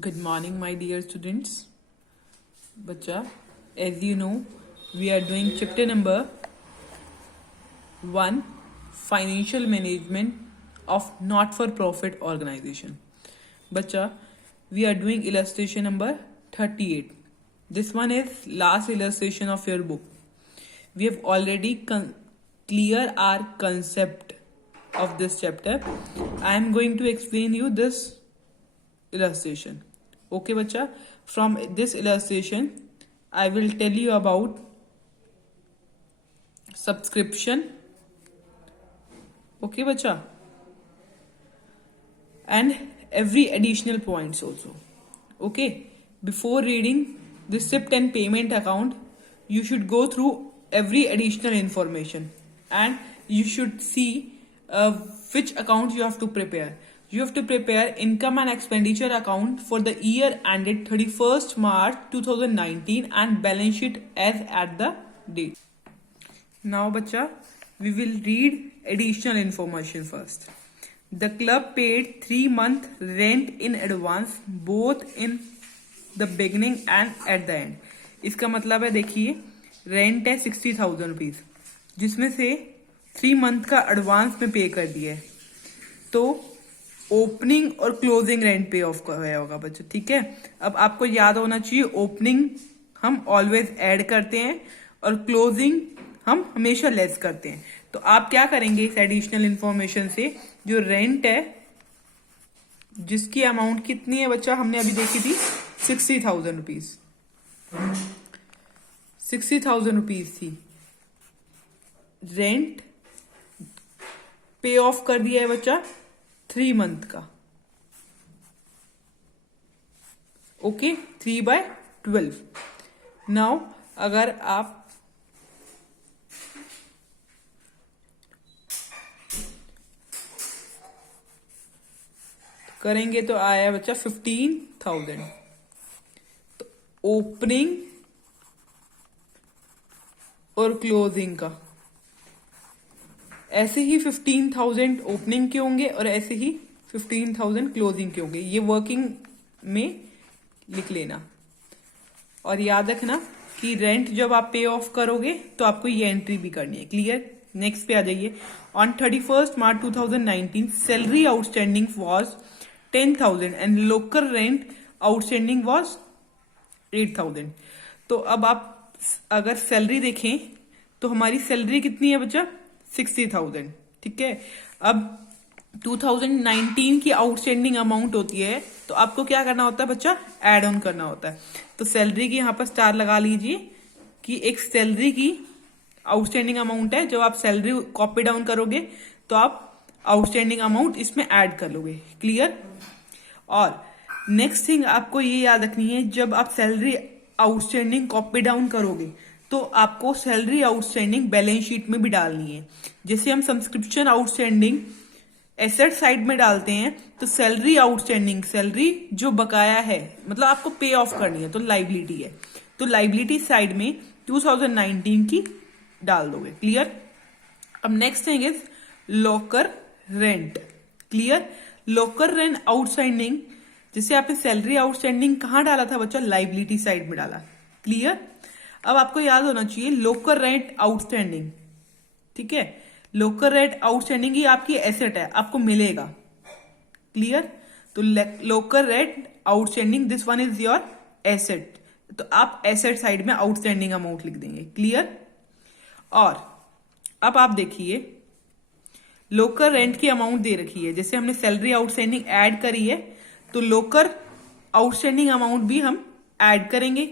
Good morning, my dear students. Bacha, as you know, we are doing chapter number 1 Financial Management of Not for Profit Organization. Bacha, we are doing illustration number 38. This one is last illustration of your book. We have already clear our concept of this chapter. I am going to explain you this illustration. Okay, bacha, from this illustration I will tell you about subscription. Okay, bacha, and every additional points also. Okay, before reading receipt and payment account, you should go through every additional information and you should see which account you have to prepare. You have to prepare income and expenditure account for the year ended 31st March 2019 and balance sheet as at the date. Now, bacha, we will read additional information first. The club paid 3-month rent in advance both in the beginning and at the end. इसका मतलब है, देखिए, rent है 60,000 rupees, जिसमें से 3 month का advance में पे कर दिया है, तो ओपनिंग और क्लोजिंग रेंट पे ऑफ कराया होगा बच्चों. ठीक है, अब आपको याद होना चाहिए ओपनिंग हम ऑलवेज ऐड करते हैं और क्लोजिंग हम हमेशा लेस करते हैं. तो आप क्या करेंगे इस एडिशनल इंफॉर्मेशन से, जो रेंट है जिसकी अमाउंट कितनी है बच्चा, हमने अभी देखी थी 60,000 रुपीज, 60,000 रुपीज थी, रेंट पे ऑफ कर दिया है बच्चा 3 मंथ का. ओके, 3/12. नाउ अगर आप करेंगे तो आया बच्चा 15,000. तो ओपनिंग और क्लोजिंग का ऐसे ही 15,000 ओपनिंग के होंगे और ऐसे ही 15,000 क्लोजिंग के होंगे. ये वर्किंग में लिख लेना और याद रखना कि रेंट जब आप पे ऑफ करोगे तो आपको ये एंट्री भी करनी है. क्लियर. नेक्स्ट पे आ जाइए. On 31st March 2019 salary outstanding was 10,000 and local rent outstanding was 8,000. तो अब आप अगर सैलरी देखें तो हमारी सैलरी कितनी है बच्चा, 60,000. ठीक है, अब 2019 की आउटस्टैंडिंग अमाउंट होती है, तो आपको क्या करना होता है बच्चा, एड ऑन करना होता है. तो सैलरी की यहां पर स्टार लगा लीजिए कि एक सैलरी की आउटस्टैंडिंग अमाउंट है. जब आप सैलरी कॉपी डाउन करोगे तो आप आउटस्टैंडिंग अमाउंट इसमें ऐड कर लोगे. क्लियर. और नेक्स्ट थिंग आपको ये याद रखनी है, जब आप सैलरी आउटस्टैंडिंग कॉपी डाउन करोगे तो आपको सैलरी आउटस्टैंडिंग बैलेंस शीट में भी डालनी है. जैसे हम सब्सक्रिप्शन आउटस्टैंडिंग एसेट साइड में डालते हैं, तो सैलरी आउटस्टैंडिंग, सैलरी जो बकाया है, मतलब आपको पे ऑफ करनी है, तो लाइबिलिटी है, तो लाइबिलिटी साइड में 2019 की डाल दोगे. क्लियर. अब next thing is locker rent. Clear. Locker rent outstanding, जैसे आपने सैलरी आउटस्टैंडिंग कहां डाला था बच्चा, लाइबिलिटी साइड में डाला. क्लियर. अब आपको याद होना चाहिए लोकल रेंट आउटस्टैंडिंग. ठीक है, लोकल रेंट आउटस्टैंडिंग ही आपकी एसेट है, आपको मिलेगा. क्लियर. तो local rent outstanding, this one is your asset, तो आप एसेट साइड में आउटस्टैंडिंग अमाउंट लिख देंगे. क्लियर. और अब आप देखिए लोकल रेंट की अमाउंट दे रखी है, जैसे हमने सैलरी आउटस्टैंडिंग ऐड करी है, तो लोकल आउटस्टैंडिंग अमाउंट भी हम ऐड करेंगे.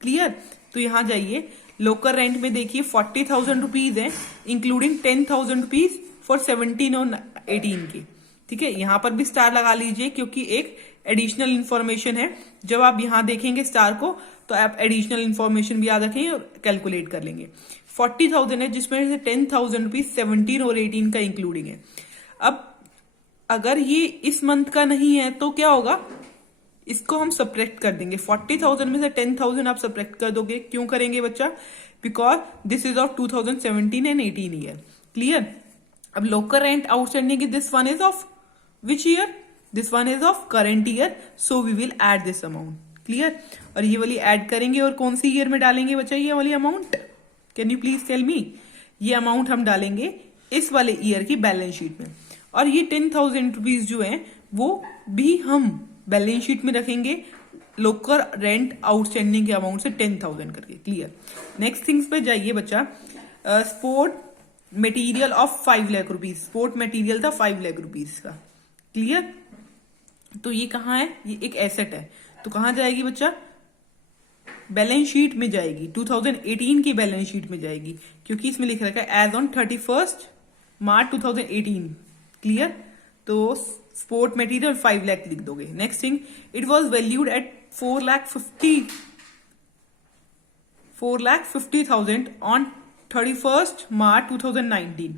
क्लियर. तो यहां जाइए, लोकल रेंट में देखिए 40,000 रुपीज है, इंक्लूडिंग 10,000 रुपीज फॉर 17 और 18 के. ठीक है, यहां पर भी स्टार लगा लीजिए क्योंकि एक एडिशनल इंफॉर्मेशन है. जब आप यहां देखेंगे स्टार को तो आप एडिशनल इंफॉर्मेशन भी याद रखेंगे और कैलकुलेट कर लेंगे. 40,000 है, जिसमें से 10,000 रुपीज 17 और 18 का इंक्लूडिंग है. अब अगर ये इस मंथ का नहीं है तो क्या होगा, इसको हम सब्ट्रैक्ट कर देंगे. 40,000 में से 10,000 आप सब्ट्रैक्ट कर दोगे. क्यों करेंगे बच्चा, because this is of 2017 and 18 year. Clear. अब local rent outstanding this one is of which year, this one is of current year, so we will add this amount. Clear? और ये वाली ऐड करेंगे और कौन सी ईयर में डालेंगे बच्चा ये वाली amount? Can you please tell me? ये अमाउंट हम डालेंगे इस वाले ईयर की बैलेंस शीट में, और ये 10,000 रुपीज जो है वो भी हम बैलेंस शीट में रखेंगे लोकल रेंट आउटस्टैंडिंग के अमाउंट से 10,000 करके। क्लियर? नेक्स्ट थिंग्स पे जाइए बच्चा। Sport material of 5 lakh rupees, sport material था 5 लाख रुपीज का। क्लियर? तो ये कहाँ है? ये एक एसेट है, तो कहाँ जाएगी बच्चा? बैलेंस शीट में जाएगी, 2018 की बैलेंस शीट में जाएगी, क्योंकि इसमें लिख रखा है एज ऑन 31 मार्च 2018। क्लियर? तो स्पोर्ट मटेरियल 5 लाख लिख दोगे। Next thing, it was valued at 4,50,000 on 31 मार्च 2019।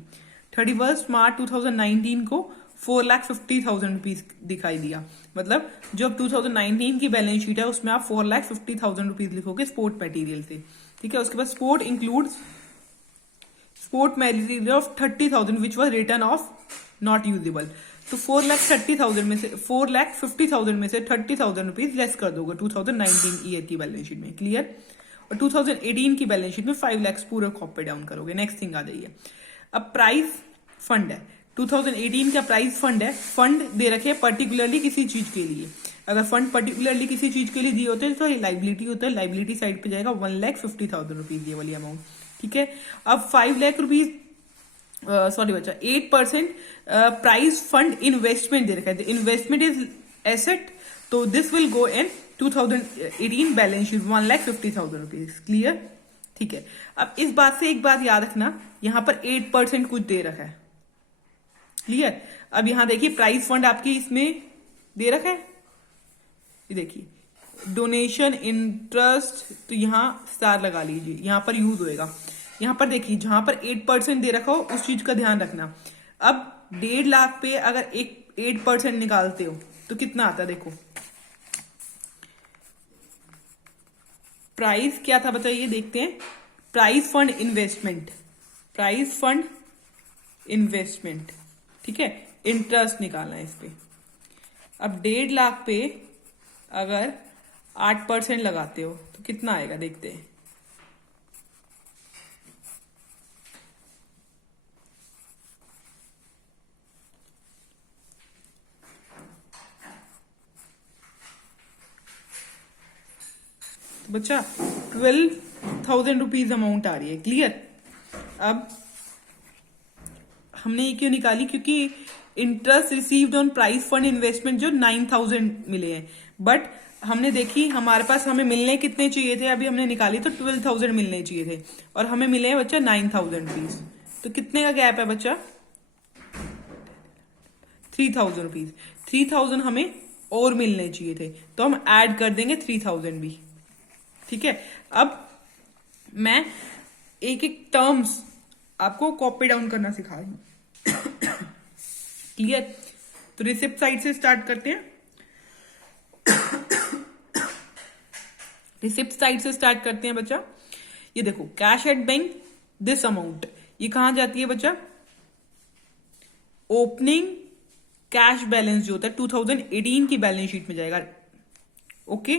31 मार्च 2019 को 4,50,000 रुपीज दिखाई दिया। मतलब जो अब 2019 की बैलेंस शीट है उसमें आप 4,50,000 रुपीज लिखोगे स्पोर्ट मटेरियल से। ठीक है? उसके बाद sport includes sport material of 30,000 which was return of not usable. तो 4,30,000 में से 4,50,000 में से 30,000 रुपीज लेस कर दोगे 2019 ईयर की बैलेंस शीट में। क्लियर? और 2018 की बैलेंस शीट में 5 लाख पूरा कॉपी डाउन करोगे। नेक्स्ट थिंग आ जाइए। अब प्राइस फंड है, 2018 का प्राइस फंड है। फंड दे रखे हैं पर्टिकुलरली किसी चीज के लिए। अगर फंड पर्टिकुलरली किसी चीज के लिए दिए होते हैं तो ये लाइबिलिटी होता है, लाइबिलिटी साइड पे जाएगा 1,50,000 रुपीज ये वाली अमाउंट। ठीक है? अब 5 लाख रुपीज सॉरी बच्चा 8% प्राइस फंड इन्वेस्टमेंट दे रखा है। इन्वेस्टमेंट इज एसेट, तो this will go in 2018 balance sheet 1,50,000 rupees. Clear? ठीक है? अब इस बात से एक बात याद रखना, यहां पर 8% कुछ दे रखा है। क्लियर? अब यहां देखिए प्राइस फंड आपकी इसमें दे रखा है, ये देखिए डोनेशन इंटरेस्ट, तो यहां स्टार लगा लीजिए, यहां पर यूज होएगा। यहां पर देखिए जहां पर 8% दे रखा हो उस चीज का ध्यान रखना। अब 1.5 लाख पे अगर 8% निकालते हो तो कितना आता है? देखो प्राइस क्या था बताइए, देखते हैं। Price fund investment, price fund investment. ठीक है? इंटरेस्ट निकालना है इस पे। अब 1.5 लाख पे अगर 8% लगाते हो तो कितना आएगा देखते हैं। तो बच्चा 12,000 रुपीज अमाउंट आ रही है। क्लियर? अब हमने ये क्यों निकाली? क्योंकि interest received on price fund investment जो 9,000 मिले हैं, बट हमने देखी हमारे पास हमें मिलने कितने चाहिए थे, अभी हमने निकाली तो 12,000 मिलने चाहिए थे, और हमें मिले हैं बच्चा 9,000 रुपीज। तो कितने का गैप है बच्चा? 3,000 रुपीज। 3,000 हमें और मिलने चाहिए थे, तो हम ऐड कर देंगे 3,000 भी। ठीक है? अब मैं एक एक टर्म्स आपको कॉपी डाउन करना सिखा रही हूं। क्लियर? तो रिसिप्ट साइड से स्टार्ट करते हैं। रिसिप्ट साइड से स्टार्ट करते हैं बच्चा। ये देखो cash at bank this amount, ये कहां जाती है बच्चा? ओपनिंग कैश बैलेंस जो होता है 2018 की बैलेंस शीट में जाएगा। Okay?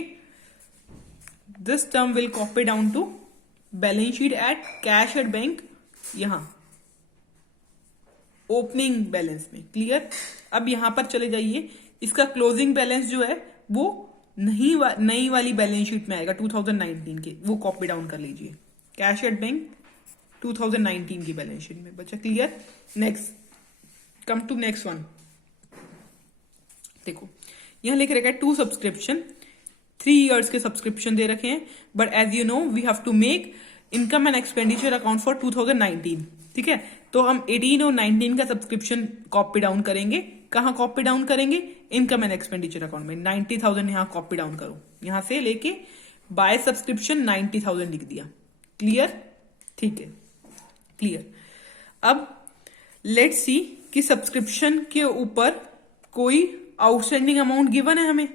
This term will copy down to balance sheet at cash at bank, यहां ओपनिंग बैलेंस में। क्लियर? अब यहां पर चले जाइए, इसका क्लोजिंग बैलेंस जो है वो नई वाली बैलेंस शीट में आएगा 2019 के, वो कॉपी डाउन कर लीजिए कैश एट बैंक 2019 की बैलेंस शीट में बच्चा। Clear? Next come to next one. देखो यहां लिख रखा है 2 सब्सक्रिप्शन, 3 इयर्स के सब्सक्रिप्शन दे रखे हैं, but as you know we have to make income and expenditure account for 2019। ठीक है? तो हम 18 और 19 का सब्सक्रिप्शन कॉपी डाउन करेंगे। कहां कॉपी डाउन करेंगे? इनकम एंड एक्सपेंडिचर अकाउंट में। 90,000 यहां कॉपी डाउन करो, यहां से लेके बाय सब्सक्रिप्शन 90,000 लिख दिया। क्लियर? ठीक है? क्लियर? अब लेट्स सी कि सब्सक्रिप्शन के ऊपर कोई आउटस्टैंडिंग अमाउंट गिवन है हमें।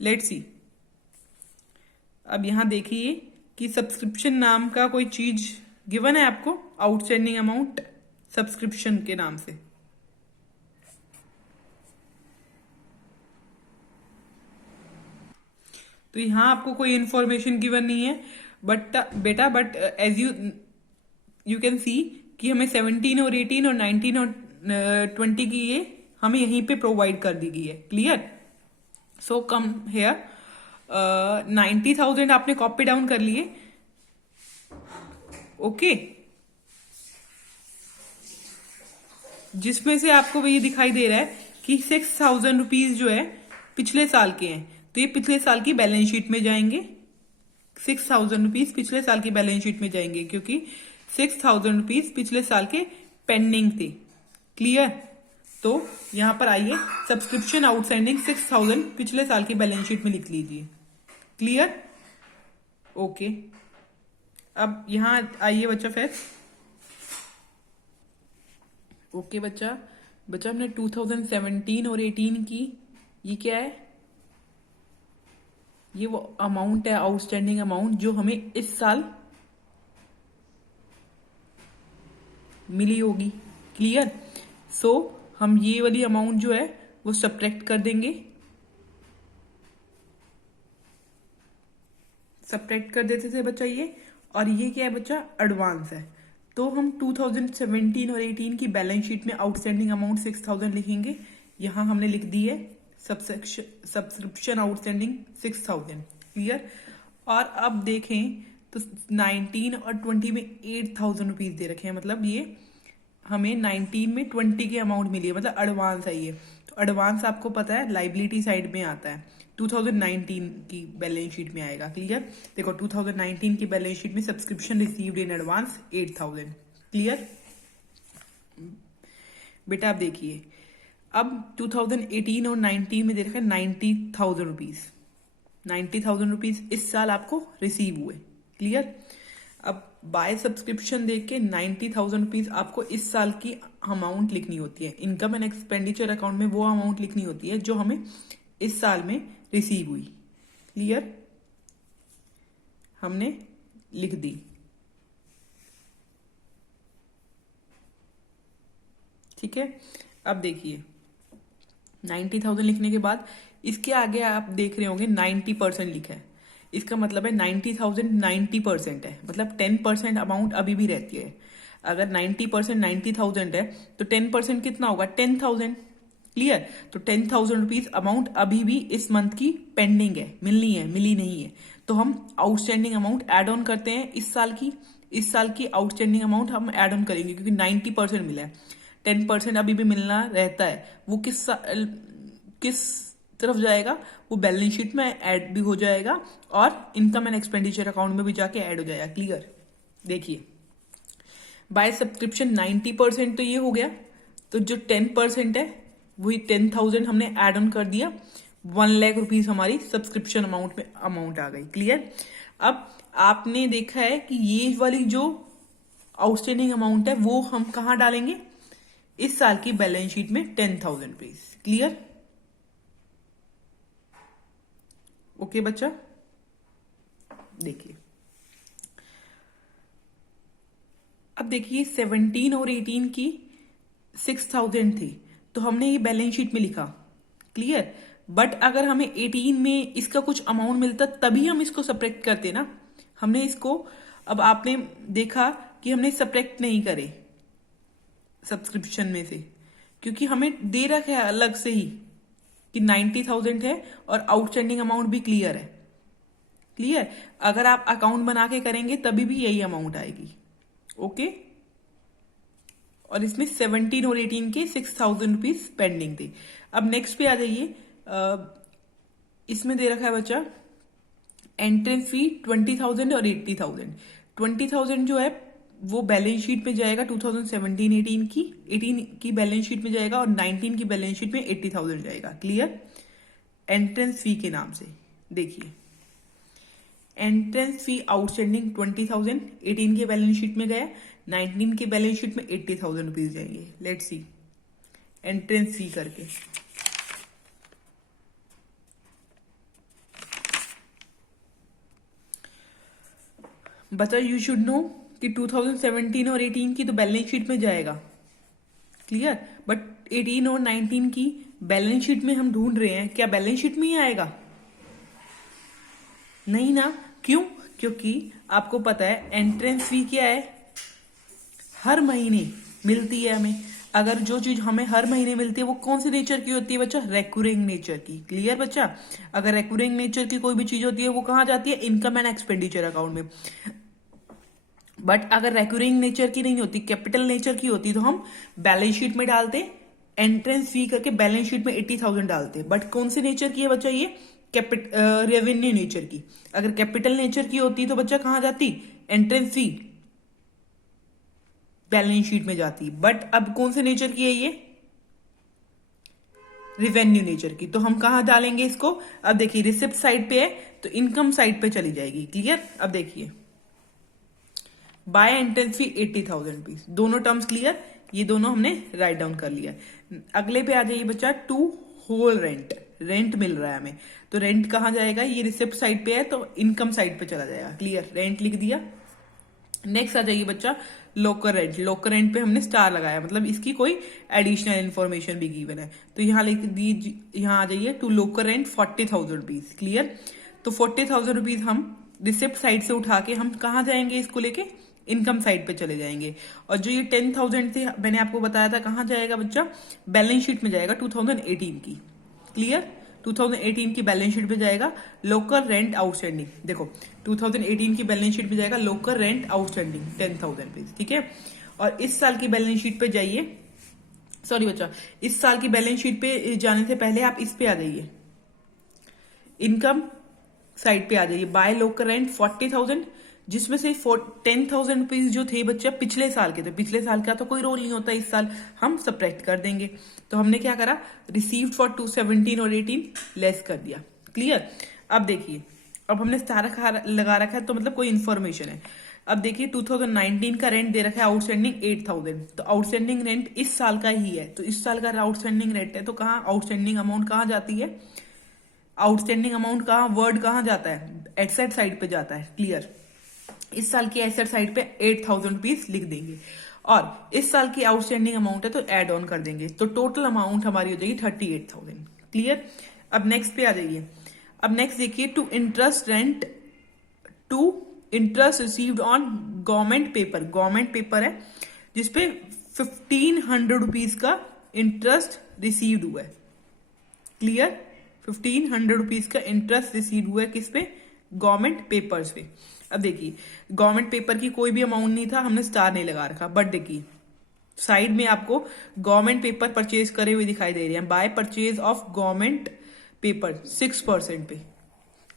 Let's see. अब यहां देखिए कि सब्सक्रिप्शन नाम का कोई चीज गिवन है आपको, आउटस्टैंडिंग अमाउंट सब्सक्रिप्शन के नाम से। तो यहाँ आपको कोई इंफॉर्मेशन गिवन नहीं है but as you can see कि हमें 17 और 18 और 19 और 20 की ये हमें यहीं पे प्रोवाइड कर दी गई है। क्लियर? सो कम हेयर 90,000 आपने कॉपी डाउन कर लिए। ओके, जिसमें से आपको ये दिखाई दे रहा है कि 6,000 रुपीज जो है पिछले साल के हैं, तो ये पिछले साल की बैलेंस शीट में जाएंगे। 6,000 रुपीज पिछले साल की बैलेंस शीट में जाएंगे क्योंकि 6,000 रुपीज पिछले साल के पेंडिंग थे। क्लियर? तो यहां पर आइए, सब्सक्रिप्शन आउटस्टैंडिंग 6,000 पिछले साल की बैलेंस शीट में लिख लीजिए। क्लियर? ओके, अब यहां आइए बच्चा फिर। ओके बच्चा हमने 2017 और 18 की, ये क्या है? ये वो अमाउंट है, आउटस्टैंडिंग अमाउंट जो हमें इस साल मिली होगी। क्लियर? सो हम ये वाली अमाउंट जो है वो सब्ट्रैक्ट कर देंगे, सब्ट्रैक्ट कर देते थे बच्चा ये। और ये क्या है बच्चा? एडवांस है। तो हम 2017 और 18 की बैलेंस शीट में आउटस्टैंडिंग अमाउंट 6,000 लिखेंगे। यहां हमने लिख दी है सब्सक्रिप्शन आउटस्टैंडिंग 6,000। क्लियर? और अब देखें तो 19 और 20 में 8,000 रुपीज दे रखे हैं, मतलब ये हमें 19 में 20 की अमाउंट मिली है, मतलब एडवांस है ये। तो एडवांस आपको पता है लाइबिलिटी साइड में आता है, 2019 की बैलेंस शीट में आएगा। क्लियर? देखो 2019 की बैलेंस शीट में subscription received in advance 8,000। Clear? बेटा आप देखिए, अब 2018 और 19 में दे रखा है 90,000 रुपीज। 90,000 रुपीज इस साल आपको रिसीव हुए। क्लियर? अब बाय सब्सक्रिप्शन देख के 90,000 रुपीज आपको इस साल की अमाउंट लिखनी होती है। इनकम एंड एक्सपेंडिचर अकाउंट में वो अमाउंट लिखनी होती है जो हमें इस साल में रिसीव हुई। क्लियर? हमने लिख दी। ठीक है, अब देखिए 90,000 लिखने के बाद इसके आगे आप देख रहे होंगे 90% लिखा है। इसका मतलब है 90,000 90% है, मतलब 10% अमाउंट अभी भी रहती है। अगर 90% 90,000 है तो 10% कितना होगा? 10,000। क्लियर? तो 10,000 रुपीज अमाउंट अभी भी इस मंथ की पेंडिंग है, मिलनी है, मिली नहीं है। तो हम आउटस्टैंडिंग अमाउंट एड ऑन करते हैं इस साल की। इस साल की आउटस्टैंडिंग अमाउंट हम एड ऑन करेंगे क्योंकि 90% मिला है, 10% अभी भी मिलना रहता है। वो किस तरफ जाएगा? वो बैलेंस शीट में ऐड भी हो जाएगा और इनकम एंड एक्सपेंडिचर अकाउंट में भी जाके ऐड हो जाएगा। क्लियर? देखिए बाय सब्सक्रिप्शन 90% तो ये हो गया, तो जो 10% है वही 10,000 हमने एड ऑन कर दिया, 1 लाख रुपीज हमारी सब्सक्रिप्शन अमाउंट में अमाउंट आ गई। क्लियर? अब आपने देखा है कि ये वाली जो आउटस्टैंडिंग अमाउंट है वो हम कहां डालेंगे? इस साल की बैलेंस शीट में 10,000 रुपीज। क्लियर? ओके बच्चा, देखिए अब देखिए 17 और 18 की 6,000 थी तो हमने ये बैलेंस शीट में लिखा। क्लियर? बट अगर हमें 18 में इसका कुछ अमाउंट मिलता तभी हम इसको सब्ट्रैक्ट करते ना। हमने इसको, अब आपने देखा कि हमने सब्ट्रैक्ट नहीं करे सब्सक्रिप्शन में से, क्योंकि हमें दे रखा है अलग से ही कि 90,000 है और आउटस्टैंडिंग अमाउंट भी क्लियर है। क्लियर? अगर आप अकाउंट बना के करेंगे तभी भी यही अमाउंट आएगी। ओके? और इसमें 17 और 18 के 6,000 रुपीज पेंडिंग थे। अब नेक्स्ट पे आ जाइए, इसमें दे रखा है बच्चा एंट्रेंस फी 20,000 और 80,000। 20,000 जो है वो बैलेंस शीट में जाएगा 2017-18 की, 18 की बैलेंस शीट में जाएगा और 19 की बैलेंस शीट में 80,000 जाएगा। क्लियर? एंट्रेंस फी के नाम से देखिए, एंट्रेंस फी आउटस्टैंडिंग 20,000 18 के बैलेंस शीट में गया, 19 की बैलेंस शीट में 80,000 रुपीज जाएंगे। लेट्स सी एंट्रेंस फी करके। बच्चा यू शुड नो कि 2017 और 18 की तो बैलेंस शीट में जाएगा। क्लियर? बट 18 और 19 की बैलेंस शीट में हम ढूंढ रहे हैं, क्या बैलेंस शीट में ही आएगा? नहीं ना, क्यों? क्योंकि आपको पता है एंट्रेंस फी क्या है, हर महीने मिलती है हमें। अगर जो चीज हमें हर महीने मिलती है वो कौन सी नेचर की होती है बच्चा? रेकरिंग नेचर की। क्लियर बच्चा? अगर रेकरिंग नेचर की कोई भी चीज होती है वो कहाँ जाती है? इनकम एंड एक्सपेंडिचर अकाउंट में। बट अगर रेकरिंग नेचर की नहीं होती, कैपिटल नेचर की होती, तो हम बैलेंस शीट में डालते, एंट्रेंस फी करके बैलेंस शीट में 80,000 डालते। बट कौन से नेचर की है बच्चा? ये रेवेन्यू नेचर की। अगर कैपिटल नेचर की होती तो बच्चा कहाँ जाती? एंट्रेंस फी बैलेंस शीट में जाती। बट अब कौन से नेचर की है ये? रिवेन्यू नेचर की। तो हम कहां डालेंगे इसको? अब देखिए रिसिप्ट साइड पे है तो इनकम साइड पे चली जाएगी। क्लियर? अब देखिए बाय एंट्रेंस फी 80,000 रुपीज, दोनों टर्म्स क्लियर? ये दोनों हमने राइट डाउन कर लिया। अगले पे आ जाइए बच्चा, टू होल रेंट। रेंट मिल रहा है हमें, तो रेंट कहां जाएगा? ये रिसिप्ट साइड पे है तो इनकम साइड पे चला जाएगा। क्लियर? रेंट लिख दिया। नेक्स्ट आ जाइए बच्चा, लोकर रेंट। लोकर रेंट पे हमने स्टार लगाया, मतलब इसकी कोई एडिशनल इन्फॉर्मेशन भी गिवन है, तो यहाँ लिख दी। यहाँ आ जाइए to locker rent 40,000 rupees. Clear? तो 40,000 रुपीज हम रिसिप्ट साइड से उठा के हम कहाँ जाएंगे? इसको लेके इनकम साइड पे चले जाएंगे। और जो ये 10,000 थे मैंने आपको बताया था कहाँ जाएगा बच्चा? बैलेंस शीट में जाएगा 2018 की। क्लियर? 2018 की बैलेंस शीट में जाएगा लोकल रेंट आउटस्टैंडिंग। देखो 2018 की बैलेंस शीट में जाएगा लोकल रेंट आउटस्टैंडिंग 10,000 रुपीज। ठीक है? और इस साल की बैलेंस शीट पे जाइए, सॉरी बच्चा, इस साल की बैलेंस शीट पे जाने से पहले आप इस पे आ जाइए, इनकम साइड पे आ जाइए। बाय लोकल रेंट 40,000, जिसमें से 10,000 रुपीज जो थे बच्चा पिछले साल के थे। पिछले साल का तो कोई रोल नहीं होता, इस साल हम सब्ट्रैक्ट कर देंगे। तो हमने क्या करा? रिसीव्ड फॉर 2017 और 18 लेस कर दिया। क्लियर? अब देखिए, अब हमने स्टार लगा रखा है तो मतलब कोई इन्फॉर्मेशन है। अब देखिए 2019 का रेंट दे रखा है आउटस्टैंडिंग 8,000, तो आउटस्टैंडिंग रेंट इस साल का ही है, तो इस साल का आउटस्टैंडिंग रेंट है, तो कहाँ आउटस्टैंडिंग अमाउंट कहाँ जाती है? आउटस्टैंडिंग अमाउंट कहाँ, वर्ड कहाँ जाता है? एसेट साइड पे जाता है। क्लियर? इस साल की एसेट साइड पे 8,000 रुपीज लिख देंगे, और इस साल की आउटस्टैंडिंग अमाउंट है तो एड ऑन कर देंगे, तो टोटल अमाउंट हमारी हो जाएगी 38,000। क्लियर? अब नेक्स्ट पे आ जाइए। अब नेक्स्ट देखिए, to interest rent, to interest received on government paper. Government paper है जिसपे 1,500 रुपीज का इंटरेस्ट रिसीव्ड हुआ है। क्लियर? 1,500 रुपीज का इंटरेस्ट रिसीव हुआ है किस पे? गवर्नमेंट पेपर्स पे। अब देखिए गवर्नमेंट पेपर की कोई भी अमाउंट नहीं था, हमने स्टार नहीं लगा रखा, बट देखिए साइड में आपको गवर्नमेंट पेपर परचेज करे हुए दिखाई दे रहे हैं। By purchase of government paper 6% पे।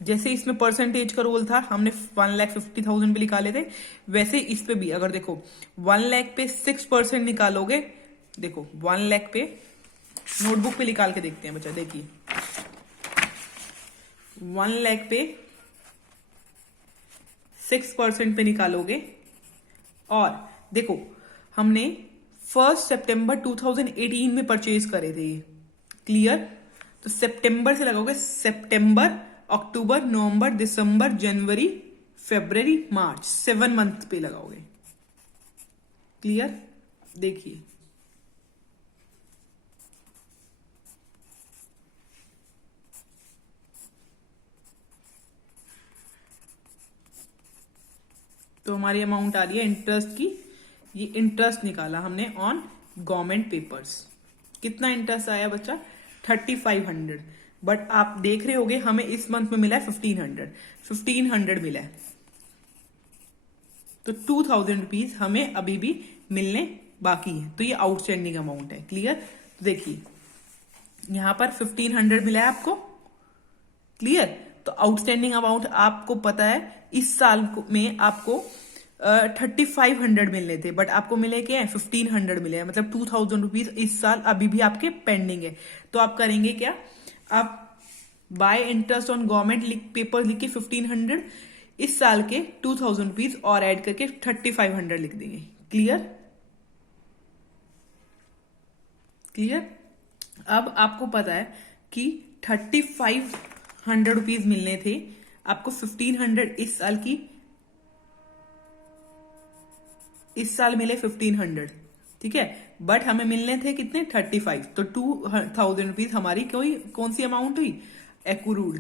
जैसे इसमें परसेंटेज का रोल था, हमने 1,50,000 पे निकाले थे, वैसे इस पे भी अगर देखो 1 लाख पे 6% निकालोगे, देखो 1 लाख पे नोटबुक पे निकाल के देखते हैं बच्चा। देखिए 1 लाख पे 6% पे निकालोगे, और देखो हमने 1 सितंबर 2018 में परचेज करे थे ये। क्लियर? तो सितंबर से लगाओगे, सितंबर, अक्टूबर, नवंबर, दिसंबर, जनवरी, फरवरी, मार्च, 7 मंथ पे लगाओगे। क्लियर? देखिए तो हमारी अमाउंट आ रही है इंटरेस्ट की। ये इंटरेस्ट निकाला हमने ऑन गवर्नमेंट पेपर्स। कितना इंटरेस्ट आया बच्चा? 3,500। बट आप देख रहे होगे हमें इस मंथ में मिला है 1,500 मिला है, तो 2,000 रुपीज हमें अभी भी मिलने बाकी है, तो ये आउटस्टैंडिंग अमाउंट है। क्लियर? देखिए यहां पर 1,500 मिला है आपको। क्लियर? तो आउटस्टैंडिंग अमाउंट आपको पता है इस साल में आपको 3,500 मिलने थे, बट आपको मिले क्या है? 1,500 मिले हैं, मतलब 2,000 रुपीज इस साल अभी भी आपके पेंडिंग है। तो आप करेंगे क्या? आप bye interest on government paper लिख के 1,500, इस साल के 2,000 रुपीज और ऐड करके 3,500 लिख देंगे। क्लियर? क्लियर? अब आपको पता है कि 3,500 रुपीज मिलने थे आपको, 1,500 इस साल मिले 1,500। ठीक है? बट हमें मिलने थे कितने? 35, तो 2,000 रुपीज हमारी कौन सी अमाउंट हुई? एक्रूड,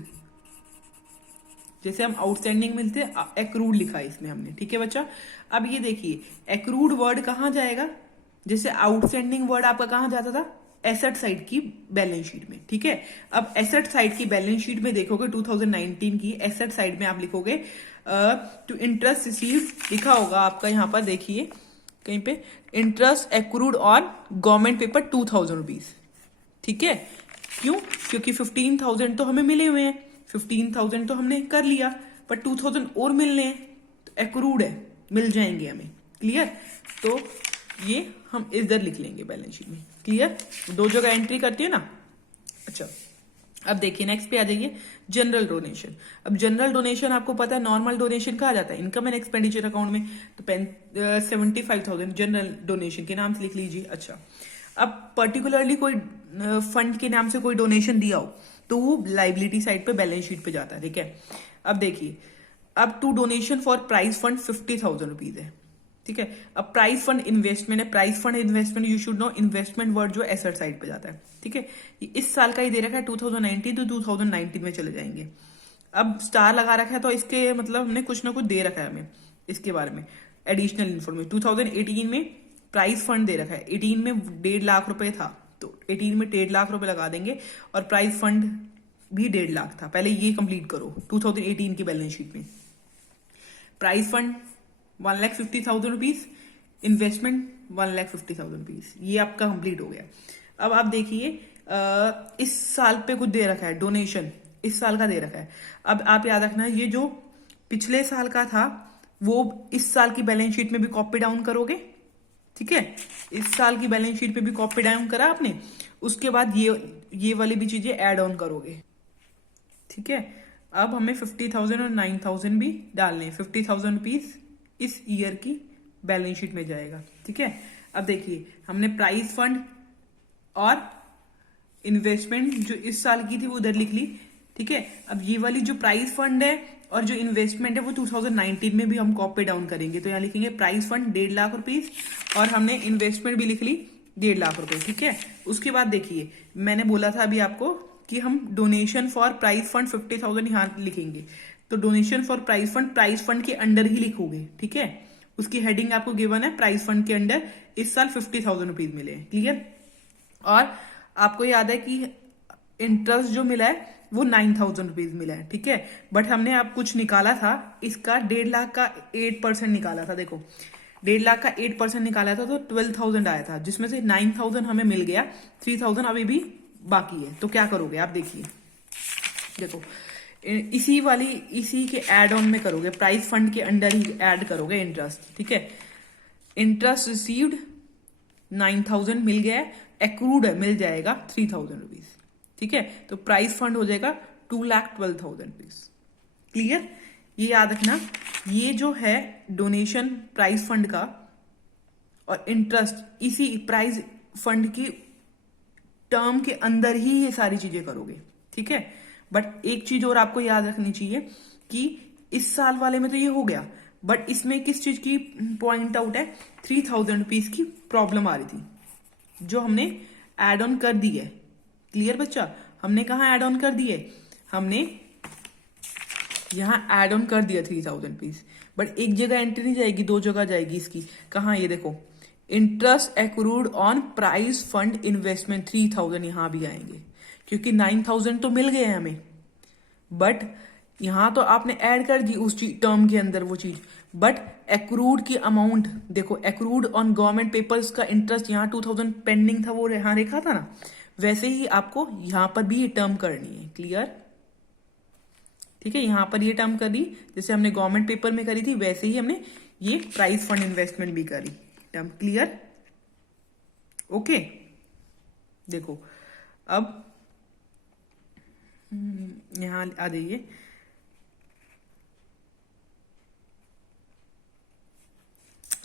जैसे हम आउटस्टैंडिंग मिलते हैं, एक्रूड लिखा है इसमें हमने, ठीक है बच्चा। अब ये देखिए एक्रूड वर्ड कहाँ जाएगा, जैसे आउटस्टैंडिंग वर्ड आपका कहाँ जाता था, एसेट साइड की बैलेंस शीट में, ठीक है। अब एसेट साइड की बैलेंस शीट में देखोगे 2019 की एसेट साइड में आप लिखोगे टू इंटरेस्ट रिसीव, लिखा होगा आपका यहाँ पर देखिए कहीं पे, interest accrued on government paper 2000 rupees, ठीक है। क्यों, क्योंकि 15,000 तो हमें मिले हुए हैं, 15,000 तो हमने कर लिया, पर 2,000 और मिलने हैं, तो एक्रूड है, मिल जाएंगे हमें, क्लियर। तो ये हम इधर लिख लेंगे बैलेंस शीट में, क्लियर। दो जगह एंट्री करती है ना। अच्छा अब देखिए नेक्स्ट पे आ जाइए, जनरल डोनेशन। अब जनरल डोनेशन आपको पता है नॉर्मल डोनेशन कहा जाता है इनकम एंड एक्सपेंडिचर अकाउंट में, तो 75,000 जनरल डोनेशन के नाम से लिख लीजिए। अच्छा अब पर्टिकुलरली कोई फंड के नाम से कोई डोनेशन दिया हो तो वो लाइबिलिटी साइड पे बैलेंस शीट पे जाता है, ठीक है। अब देखिए अब to donation for prize fund 50,000 rupees है, ठीक है। अब प्राइज फंड इन्वेस्टमेंट है, prize fund investment you should know, investment word जो एसेट साइड पे जाता है, ठीक है। इस साल का ही दे रखा है 2019 तो 2019 में चले जाएंगे। अब स्टार लगा रखा है तो इसके मतलब हमने कुछ ना कुछ दे रखा है हमें इसके बारे में एडिशनल इन्फॉर्मेशन। 2018 में प्राइज फंड दे रखा है, 18 में 1.5 लाख रुपए था तो 18 में 1.5 लाख रुपए लगा देंगे, और प्राइज फंड भी 1.5 लाख था। पहले ये कंप्लीट करो 2018 की बैलेंस शीट में, prize fund 1,50,000 rupees, investment 1,50,000 rupees, ये आपका कंप्लीट हो गया। अब आप देखिए इस साल पे कुछ दे रखा है डोनेशन, इस साल का दे रखा है। अब आप याद रखना ये जो पिछले साल का था वो इस साल की बैलेंस शीट में भी कॉपी डाउन करोगे, ठीक है। इस साल की बैलेंस शीट पे भी कॉपी डाउन करा आपने, उसके बाद ये वाली भी चीजें ऐड ऑन करोगे, ठीक है। अब हमें 50,000 और 9,000 भी डालने हैं, 50,000 रुपीज इस ईयर की बैलेंस शीट में जाएगा, ठीक है। अब देखिए हमने प्राइज फंड और इन्वेस्टमेंट जो इस साल की थी वो उधर लिख ली, ठीक है। अब ये वाली जो प्राइज फंड है और जो इन्वेस्टमेंट है वो 2019 में भी हम कॉपी डाउन करेंगे, तो यहाँ लिखेंगे प्राइज फंड 1.5 लाख रुपीज और हमने इन्वेस्टमेंट भी लिख ली 1.5 लाख रुपए, ठीक है। उसके बाद देखिए मैंने बोला था अभी आपको कि हम डोनेशन फॉर प्राइज फंड 50,000 यहाँ लिखेंगे, तो डोनेशन फॉर प्राइज फंड के अंडर ही लिखोगे, ठीक है। उसकी हेडिंग आपको गिवन है प्राइज फंड के अंडर इस साल 50,000 रुपीज मिले, क्लियर। और आपको याद है कि इंटरेस्ट जो मिला है वो 9,000 रुपीज मिला है, ठीक है। बट हमने आप कुछ निकाला था इसका 1.5 लाख का 8% निकाला था, देखो 1.5 लाख का 8% निकाला था तो 12,000 आया था, जिसमें से 9,000 हमें मिल गया, 3,000 अभी भी बाकी है। तो क्या करोगे आप देखिए, देखो इसी के एड ऑन में करोगे, प्राइज फंड के अंडर ही ऐड करोगे इंटरेस्ट, ठीक है। इंटरेस्ट रिसीव्ड 9,000 मिल गया है, एक्रूड है मिल जाएगा 3,000 रुपीज, ठीक है। तो प्राइज फंड हो जाएगा 2,12,000 रुपीज, क्लियर। ये याद रखना ये जो है डोनेशन प्राइज फंड का और इंटरेस्ट इसी प्राइज फंड की टर्म के अंदर ही ये सारी चीजें करोगे, ठीक है। बट एक चीज और आपको याद रखनी चाहिए कि इस साल वाले में तो ये हो गया, बट इसमें किस चीज की पॉइंट आउट है, 3,000 रुपीज की प्रॉब्लम आ रही थी जो हमने एड ऑन कर दी है, क्लियर बच्चा। हमने कहा एड ऑन कर दिए, हमने यहां एड ऑन कर दिया 3,000 रुपीज, बट एक जगह एंट्री नहीं जाएगी, दो जगह जाएगी इसकी। कहाँ, ये देखो interest accrued on prize fund investment 3,000 यहां भी आएंगे, क्योंकि 9,000 तो मिल गए हैं हमें, बट यहां तो आपने ऐड कर दी उस टर्म के अंदर वो चीज, बट एक्रूड की अमाउंट देखो, एक्रूड ऑन गवर्नमेंट पेपर्स का इंटरेस्ट यहाँ 2,000 पेंडिंग था वो यहां लिखा था ना, वैसे ही आपको यहां पर भी ये टर्म करनी है, क्लियर, ठीक है। यहां पर ये टर्म करी जैसे हमने गवर्नमेंट पेपर में करी थी, वैसे ही हमने ये प्राइज फंड इन्वेस्टमेंट भी करी टर्म, क्लियर, ओके। देखो अब यहां आ जाइए,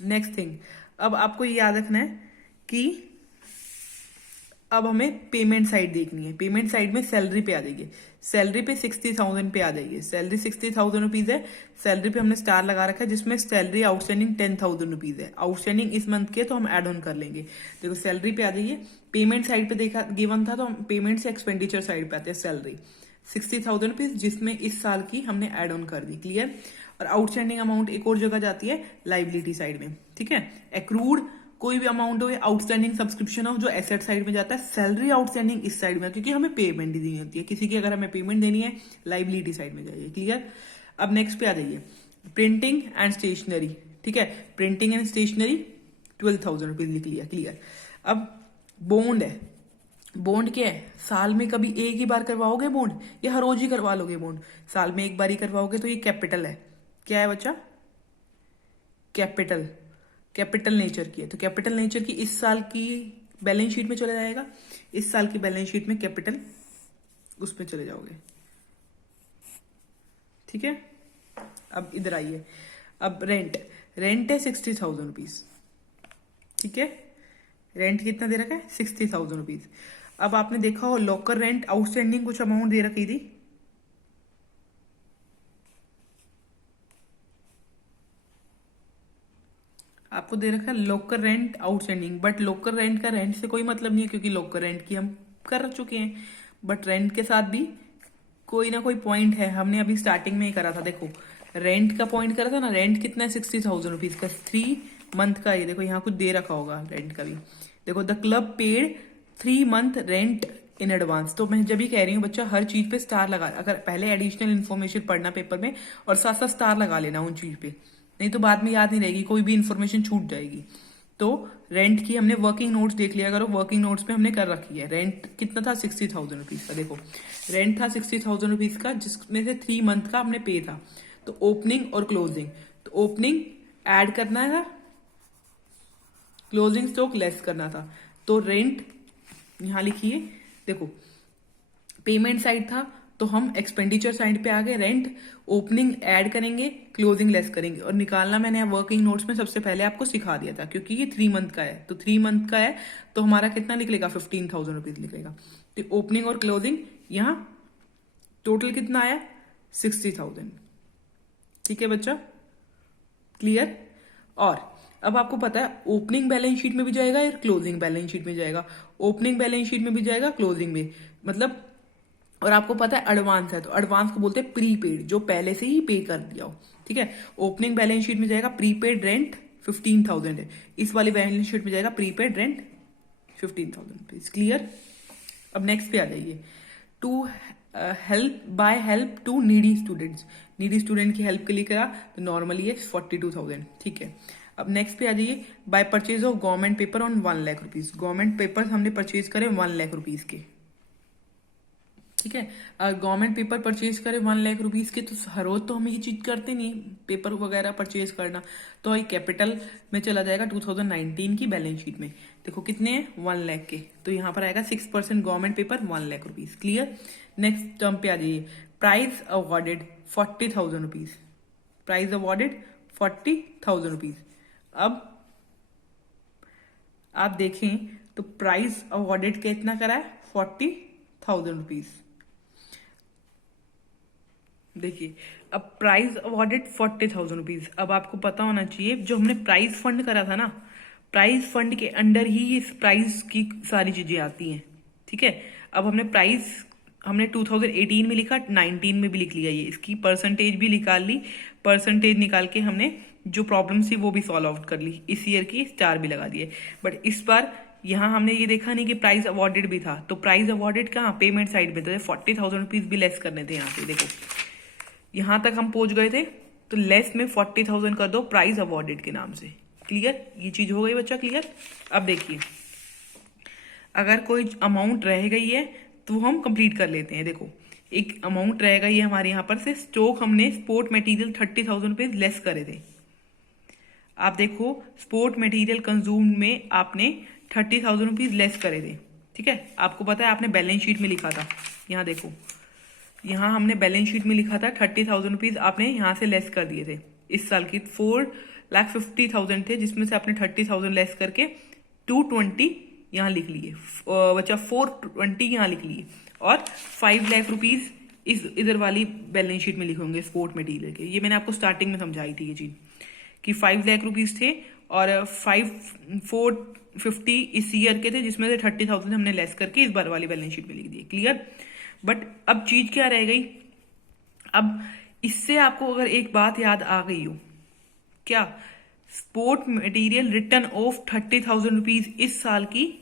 नेक्स्ट थिंग, अब आपको ये याद रखना है कि अब हमें पेमेंट साइड देखनी है। पेमेंट साइड में सैलरी पे आ जाइए, सैलरी पे 60,000 पे आ जाइए, सैलरी 60,000 रुपीज है, सैलरी पे हमने स्टार लगा रखा है जिसमें सैलरी आउटस्टैंडिंग 10,000 रुपीज है, आउटस्टैंडिंग इस मंथ के तो हम एड ऑन कर लेंगे। देखो सैलरी पे आ जाइए, पेमेंट साइड पे देखा गिवन था तो हम पेमेंट से एक्सपेंडिचर साइड पे आते हैं, सैलरी 60,000 रुपीज, जिसमें इस साल की हमने एड ऑन कर दी। क्लियर। और आउटस्टैंडिंग अमाउंट एक और जगह जाती है लाइबिलिटी साइड में। ठीक है। एक्रूड कोई भी अमाउंट हो या आउटस्टैंडिंग सब्सक्रिप्शन हो जो एसेट साइड में जाता है, सैलरी आउटस्टैंडिंग इस साइड में, क्योंकि हमें पेमेंट देनी होती है किसी की, अगर हमें पेमेंट देनी है लाइबिलिटी साइड में जाइए। क्लियर। अब नेक्स्ट पे आ जाइए, प्रिंटिंग एंड स्टेशनरी। ठीक है। प्रिंटिंग एंड स्टेशनरी 12,000 रुपीज लिख लिया। क्लियर। अब बॉन्ड है। बॉन्ड क्या है, साल में कभी एक ही बार करवाओगे बॉन्ड या हर रोज ही करवा लोगे बॉन्ड? साल में एक बार ही करवाओगे तो ये कैपिटल है। क्या है बच्चा? कैपिटल। कैपिटल नेचर की है, तो कैपिटल नेचर की इस साल की बैलेंस शीट में चले जाएगा। इस साल की बैलेंस शीट में कैपिटल उसमें चले जाओगे। ठीक है। अब इधर आइए, अब रेंट। रेंट है 60,000 रुपीज। ठीक है। रेंट कितना दे रखा है? 60,000 रुपीज। अब आपने देखा हो लॉकर रेंट आउटस्टैंडिंग कुछ अमाउंट दे रखी थी, आपको दे रखा है locker rent outstanding, but locker rent का रेंट से कोई मतलब नहीं है क्योंकि लॉकर रेंट की हम कर चुके हैं। बट रेंट के साथ भी कोई ना कोई पॉइंट है, हमने अभी स्टार्टिंग में ही करा था। देखो रेंट का पॉइंट करा था ना, रेंट कितना है? 60,000 रुपीज का, 3 मंथ का। ये देखो यहाँ कुछ दे रखा होगा रेंट का भी। देखो the club paid 3 month rent in advance. तो मैं जब भी कह रही हूँ बच्चा हर चीज पे स्टार लगा, अगर पहले एडिशनल इन्फॉर्मेशन पढ़ना पेपर में और साथ साथ स्टार लगा लेना उन चीज पे, नहीं तो बाद में याद नहीं रहेगी, कोई भी इन्फॉर्मेशन छूट जाएगी। तो रेंट की हमने वर्किंग नोट्स देख लिया करो, वर्किंग नोट्स पे हमने कर रखी है। रेंट कितना था? 60,000 रुपीज का। देखो रेंट था 60,000 रुपीज का, जिसमें से 3 मंथ का हमने पे था। तो ओपनिंग और क्लोजिंग, तो ओपनिंग ऐड करना था, क्लोजिंग स्टॉक लेस करना था। तो रेंट यहां लिखिए। देखो पेमेंट साइड था तो हम एक्सपेंडिचर साइड पे आ गए। रेंट ओपनिंग ऐड करेंगे, क्लोजिंग लेस करेंगे, और निकालना मैंने वर्किंग नोट्स में सबसे पहले आपको सिखा दिया था, क्योंकि ये 3 मंथ का है। तो 3 मंथ का है तो हमारा कितना निकलेगा? 15,000 रुपीज निकलेगा। तो ओपनिंग और क्लोजिंग यहां टोटल कितना आया? 60,000। ठीक है बच्चा, क्लियर। और अब आपको पता है ओपनिंग बैलेंस शीट में भी जाएगा या क्लोजिंग बैलेंस शीट में जाएगा? ओपनिंग बैलेंस शीट में भी जाएगा, क्लोजिंग में, मतलब। और आपको पता है एडवांस है, तो एडवांस को बोलते हैं प्रीपेड, जो पहले से ही पे कर दिया हो। ठीक है। ओपनिंग बैलेंस शीट में जाएगा प्रीपेड रेंट 15,000 है, इस वाली बैलेंस शीट में जाएगा प्रीपेड रेंट 15,000 रुपीज। क्लियर। अब नेक्स्ट पे आ जाइए, to help to needy students. Needy student की हेल्प के लिए करा तो नॉर्मली है 42,000। ठीक है। अब नेक्स्ट पे आ जाइए, by purchase of government paper on 1 lakh rupees. Government paper हमने परचेज करे 1 लाख रुपीज के। ठीक है। गवर्नमेंट पेपर परचेज करे 1 लाख रुपीज के, तो हर रोज तो हम ये चीज करते नहीं, पेपर वगैरह परचेज करना। तो ये कैपिटल में चला जाएगा 2019 की बैलेंस शीट में। देखो कितने हैं? 1 लाख के, तो यहाँ पर आएगा 6% government paper 1 lakh rupees. Clear. Next term पे आ जाइए, prize awarded 40,000 rupees. Prize awarded 40,000 rupees. अब आप देखें तो प्राइज अवॉर्डेड कितना करा है? 40,000 रुपीज। देखिए अब प्राइज अवॉर्डेड 40,000 रुपीज। अब आपको पता होना चाहिए जो हमने प्राइज फंड करा था ना, प्राइज फंड के अंडर ही इस प्राइज की सारी चीजें आती हैं। ठीक है। अब हमने 2018 में लिखा, 19 में भी लिख लिया, ये इसकी परसेंटेज भी निकाल ली। परसेंटेज निकाल के हमने जो प्रॉब्लम थी वो भी सॉल्व आउट कर ली, इस ईयर की स्टार भी लगा दिए। बट इस बार यहाँ हमने ये देखा नहीं कि प्राइज अवॉर्डेड भी था, तो प्राइज अवॉर्डेड कहाँ? पेमेंट साइड पे। तो 40,000 रुपीज भी लेस करने थे यहाँ पे। देखो यहां तक हम पहुंच गए थे, तो लेस में 40,000 कर दो प्राइज अवॉर्डेड के नाम से। क्लियर। ये चीज हो गई बच्चा, क्लियर। अब देखिए अगर कोई अमाउंट रह गई है तो हम कंप्लीट कर लेते हैं। देखो एक अमाउंट रह गई है हमारे यहाँ पर से, स्टॉक हमने स्पोर्ट मटेरियल 30,000 रुपीज लेस करे थे। आप देखो स्पोर्ट मटेरियल कंज्यूम में आपने 30,000 रुपीज लेस करे थे। ठीक है। आपको पता है आपने बैलेंस शीट में लिखा था, यहाँ देखो, यहाँ हमने बैलेंस शीट में लिखा था 30,000 रुपीज आपने यहाँ से लेस कर दिए थे। इस साल की 4,50,000 थे, जिसमें से आपने 30,000 लेस करके 220 यहाँ लिख लिए, बच्चा 420 यहाँ लिख लिए, और 5 लाख रुपीज इस इधर वाली बैलेंस शीट में लिखे होंगे स्पोर्ट मटेरियल के। ये मैंने आपको स्टार्टिंग में समझाई थी ये चीज कि 5 लाख रुपीज थे और 450 इस ईयर के थे, जिसमें से 30,000 हमने लेस करके इस बार वाली बैलेंस शीट में लिख दिए। क्लियर। बट अब चीज क्या रह गई, अब इससे आपको अगर एक बात याद आ गई हो, क्या, sport material return of 30,000 rupees इस साल की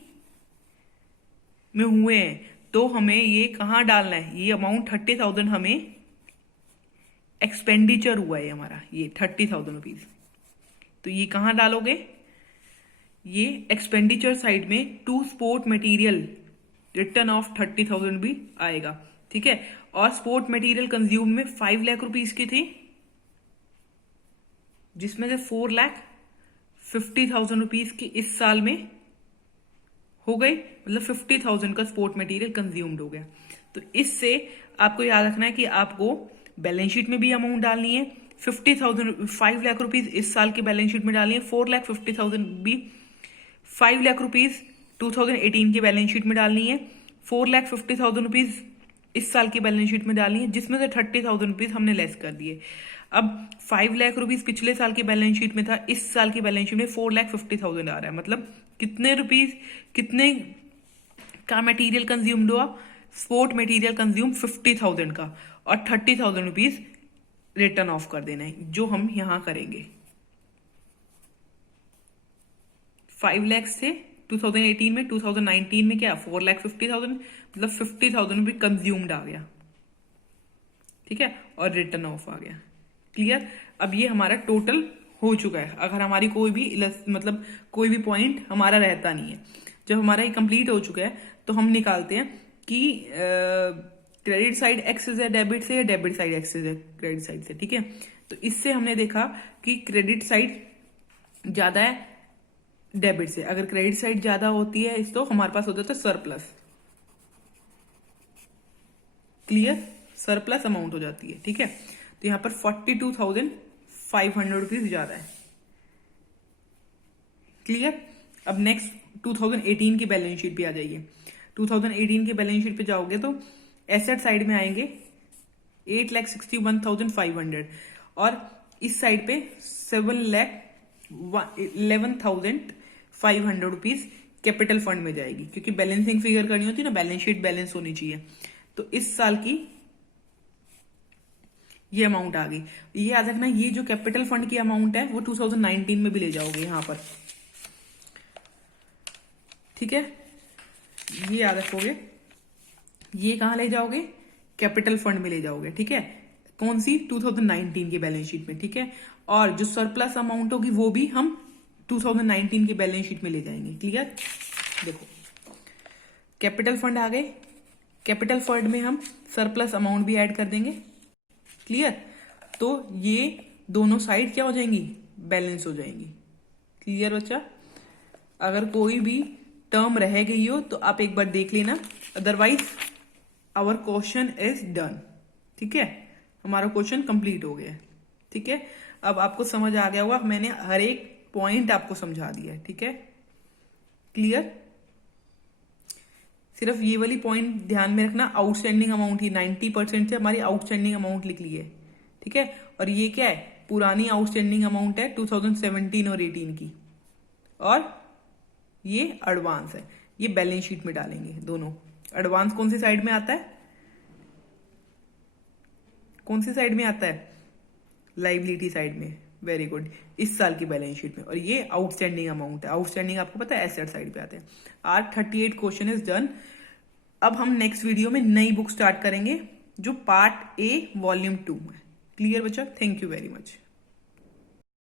में हुए हैं, तो हमें ये कहाँ डालना है, ये अमाउंट 30,000 हमें एक्सपेंडिचर हुआ है हमारा, ये 30,000 रुपीज, तो ये कहाँ डालोगे, ये एक्सपेंडिचर साइड में to sport material return of 30,000 भी आएगा, ठीक है। और स्पोर्ट मटेरियल कंज्यूम में 5 लाख रुपीज की थी, जिसमें से 4,50,000 रुपीज की इस साल में हो गई, मतलब 50,000 का स्पोर्ट मटेरियल कंज्यूम्ड हो गया। तो इससे आपको याद रखना है कि आपको बैलेंस शीट में भी अमाउंट डालनी है, 5 लाख रुपीज इस साल की बैलेंस शीट में डालनी है, 4,50,000 भी 5 लाख रुपीज 2018 की बैलेंस शीट में डालनी है, 4,50,000 रुपीज इस साल की बैलेंस शीट में डालनी है, जिसमें से 30,000 रुपीज हमने लेस कर दिए। अब 5 लाख रुपीज पिछले साल की बैलेंस शीट में था, इस साल की बैलेंस शीट में 4,50,000 आ रहा है, मतलब कितने रुपीज, कितने का मटेरियल कंज्यूम्ड हुआ, स्पोर्ट मटेरियल कंज्यूम 50,000 का, और 30,000 रुपीज रिटर्न ऑफ कर देना है, जो हम यहां करेंगे। 5 लाख से 2018 में, 2019 में क्या 4,50,000, मतलब 50,000 भी कंज्यूम्ड आ गया, ठीक है, और रिटर्न ऑफ आ गया। क्लियर। अब ये हमारा टोटल हो चुका है। अगर हमारी कोई भी मतलब कोई भी पॉइंट हमारा रहता नहीं है, जब हमारा ये कंप्लीट हो चुका है तो हम निकालते हैं कि क्रेडिट साइड एक्सेस है डेबिट से, या डेबिट साइड एक्सेस है क्रेडिट साइड से, ठीक है। तो इससे हमने देखा कि क्रेडिट साइड ज्यादा है डेबिट से। अगर क्रेडिट साइड ज्यादा होती है तो हमारे पास हो जाता है सरप्लस। क्लियर, सरप्लस अमाउंट हो जाती है, ठीक है। तो यहां पर 42,500 रुपीज ज्यादा है। क्लियर। अब नेक्स्ट 2018 की बैलेंस शीट पे आ जाइए। 2018 की बैलेंस शीट पे जाओगे तो एसेट साइड में आएंगे 8,61,500, और इस साइड पे 7,11,500 रुपीज कैपिटल फंड में जाएगी, क्योंकि बैलेंसिंग फिगर करनी होती है ना, बैलेंस शीट बैलेंस होनी चाहिए। तो इस साल की ये अमाउंट आ गई। ये याद रखना, ये जो कैपिटल फंड की अमाउंट है वो 2019 में भी ले जाओगे यहां पर, ठीक है। ये याद रखोगे, ये कहां ले जाओगे, कैपिटल फंड में ले जाओगे, ठीक है। कौन सी, 2019 की बैलेंस शीट में, ठीक है। और जो सरप्लस अमाउंट होगी वो भी हम 2019 की बैलेंस शीट में ले जाएंगे। क्लियर। देखो कैपिटल फंड आ गए, कैपिटल फंड में हम सरप्लस अमाउंट भी ऐड कर देंगे। क्लियर। तो ये दोनों साइड क्या हो जाएंगी, बैलेंस हो जाएंगी। क्लियर बच्चा। अगर कोई भी टर्म रह गई हो तो आप एक बार देख लेना, otherwise our question is done, ठीक है। हमारा क्वेश्चन कंप्लीट हो गया है, ठीक है। अब आपको समझ आ गया होगा, मैंने हर एक पॉइंट आपको समझा दिया है, ठीक है। क्लियर। सिर्फ ये वाली पॉइंट ध्यान में रखना, आउटस्टैंडिंग अमाउंट ही 90% से हमारी आउटस्टैंडिंग अमाउंट लिख ली है, ठीक है। और ये क्या है, पुरानी आउटस्टैंडिंग अमाउंट है 2017 और 18 की, और ये एडवांस है, ये बैलेंस शीट में डालेंगे दोनों। एडवांस कौन सी साइड में आता है, कौन सी साइड में आता है, लाइबिलिटी साइड में। वेरी गुड, इस साल की बैलेंस शीट में। और ये आउटस्टैंडिंग अमाउंट है, आउटस्टैंडिंग आपको पता है एसेट साइड पे आते हैं। आज 38 क्वेश्चन इज डन। अब हम नेक्स्ट वीडियो में नई बुक स्टार्ट करेंगे जो पार्ट ए वॉल्यूम 2 है। क्लियर बच्चा, थैंक यू वेरी मच।